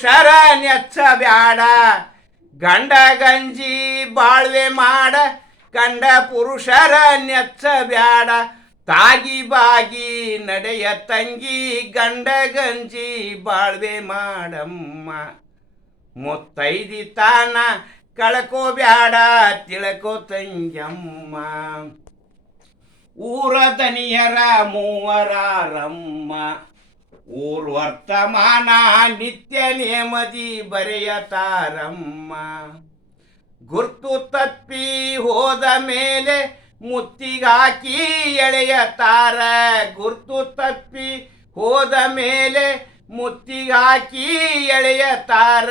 ಶರ ನೆಚ್ಚ ಬ್ಯಾಡ ಗಂಡ ಗಂಜಿ ಬಾಳ್ವೆ ಮಾಡ ಕಂಡ ಪುರುಷರ ನೆಚ್ಚ ಬ್ಯಾಡ ತಾಗಿ ಬಾಗಿ ನಡೆಯ ತಂಗಿ ಗಂಡ ಗಂಜಿ ಬಾಳ್ವೆ ಮಾಡಮ್ಮ ಮುತ್ತೈದಿ ತಾನ ಕಳ್ಕೋ ಬ್ಯಾಡ ತಿಳ್ಕೋ ತಂಗ್ಯಮ್ಮ ಊರ ದನಿಯರ ಮೂವರಾರಮ್ಮ ಊರ್ ವರ್ತಮಾನ ನಿತ್ಯ ನೇಮದಿ ಬರೆಯತಾರಮ್ಮ ಗುರ್ತು ತಪ್ಪಿ ಹೋದ ಮೇಲೆ ಮುತ್ತಿಗಾಕಿ ಎಳೆಯತಾರ ಗುರ್ತು ತಪ್ಪಿ ಹೋದ ಮೇಲೆ ಮುತ್ತಿಗಾಕಿ ಎಳೆಯತಾರ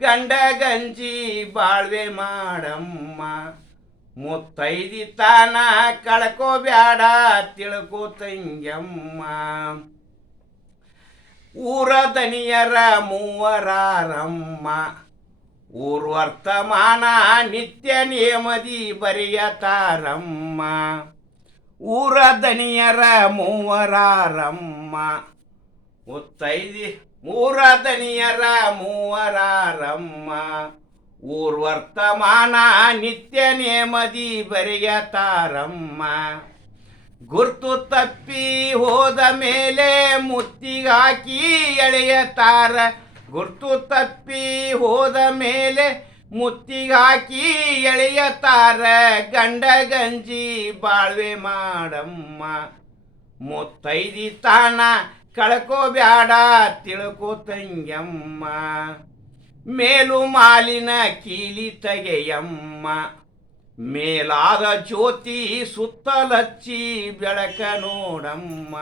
ಗಂಡ ಗಂಜಿ ಬಾಳ್ವೆ ಮಾಡಮ್ಮ ಮುತ್ತೈದಿ ತಾನ ಕಳ್ಕೋ ಬ್ಯಾಡ ತಿಳ್ಕೋ ತಂಗ್ಯಮ್ಮ ಊರ ದನಿಯರ ಮೂವರಾರಮ್ಮ ಊರ್ ವರ್ತಮಾನ ನಿತ್ಯ ನೇಮದಿ ಬರೆಯತಾರಮ್ಮ ಊರ ದನಿಯರ ಮೂವರಾರಮ್ಮ ಮುತ್ತೈದಿ ಊರ ದನಿಯರ ಮೂವರಾರಮ್ಮ ಊರ್ ವರ್ತಮಾನ ನಿತ್ಯ ನೇಮದಿ ಬರೆಯತಾರಮ್ಮ ಗುರ್ತು ತಪ್ಪಿ ಹೋದ ಮೇಲೆ ಮುತ್ತಿಗಾಕಿ ಎಳೆಯತಾರ ಗುರ್ತು ತಪ್ಪಿ ಹೋದ ಮೇಲೆ ಮುತ್ತಿಗಾಕಿ ಎಳೆಯತಾರ ಗಂಡ ಗಂಜಿ ಬಾಳ್ವೆ ಮಾಡಮ್ಮ ಮುತ್ತೈದಿ ತಾನ ಕಳ್ಕೋ ಬ್ಯಾಡ ತಿಳ್ಕೋ ತಂಗ್ಯಮ್ಮ ಮೇಲು ಮಾಲಿನ ಕೀಲಿ ತೆಗೆಯಮ್ಮ ಮೇಲಾದ ಜ್ಯೋತಿ ಸುತ್ತಲಚ್ಚಿ ಬೆಳಕ ನೋಡಮ್ಮ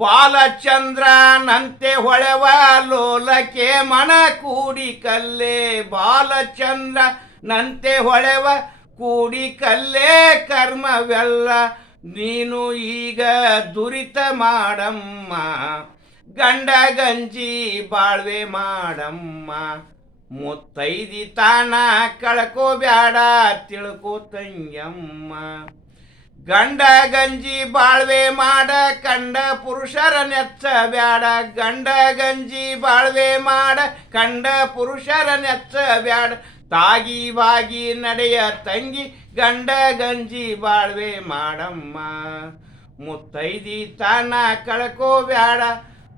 ಬಾಲಚಂದ್ರನಂತೆ ಹೊಳೆವ ಲೋಲಕ್ಕೆ ಮನ ಕೂಡಿ ಕಲ್ಲೇ ಬಾಲಚಂದ್ರನಂತೆ ಹೊಳೆವ ಕೂಡಿ ಕಲ್ಲೇ ಕರ್ಮವೆಲ್ಲ ನೀನು ಈಗ ದುರಿತ ಮಾಡಮ್ಮ ಗಂಡ ಗಂಜಿ ಬಾಳ್ವೆ ಮಾಡಮ್ಮ ಮುತ್ತೈದಿ ತಾನ ಕಳ್ಕೋ ಬ್ಯಾಡ ತಿಳ್ಕೋ ತಂಗ್ಯಮ್ಮ ಗಂಡ ಗಂಜಿ ಬಾಳ್ವೆ ಮಾಡ ಕಂಡ ಪುರುಷರ ನೆಚ್ಚ ಬ್ಯಾಡ ಗಂಡ ಗಂಜಿ ಬಾಳ್ವೆ ಮಾಡ ಕಂಡ ಪುರುಷರ ನೆಚ್ಚ ಬ್ಯಾಡ ತಾಗಿ ಬಾಗಿ ನಡೆಯ ತಂಗಿ ಗಂಡ ಗಂಜಿ ಬಾಳ್ವೆ ಮಾಡಮ್ಮ ಮುತ್ತೈದಿ ತಾನ ಕಳ್ಕೋ ಬ್ಯಾಡ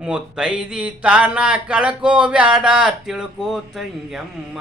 ಮುತ್ತೈದಿ ತಾನ ಕಳ್ಕೋ ಬ್ಯಾಡ ತಿಳ್ಕೋ ತಂಗ್ಯಮ್ಮ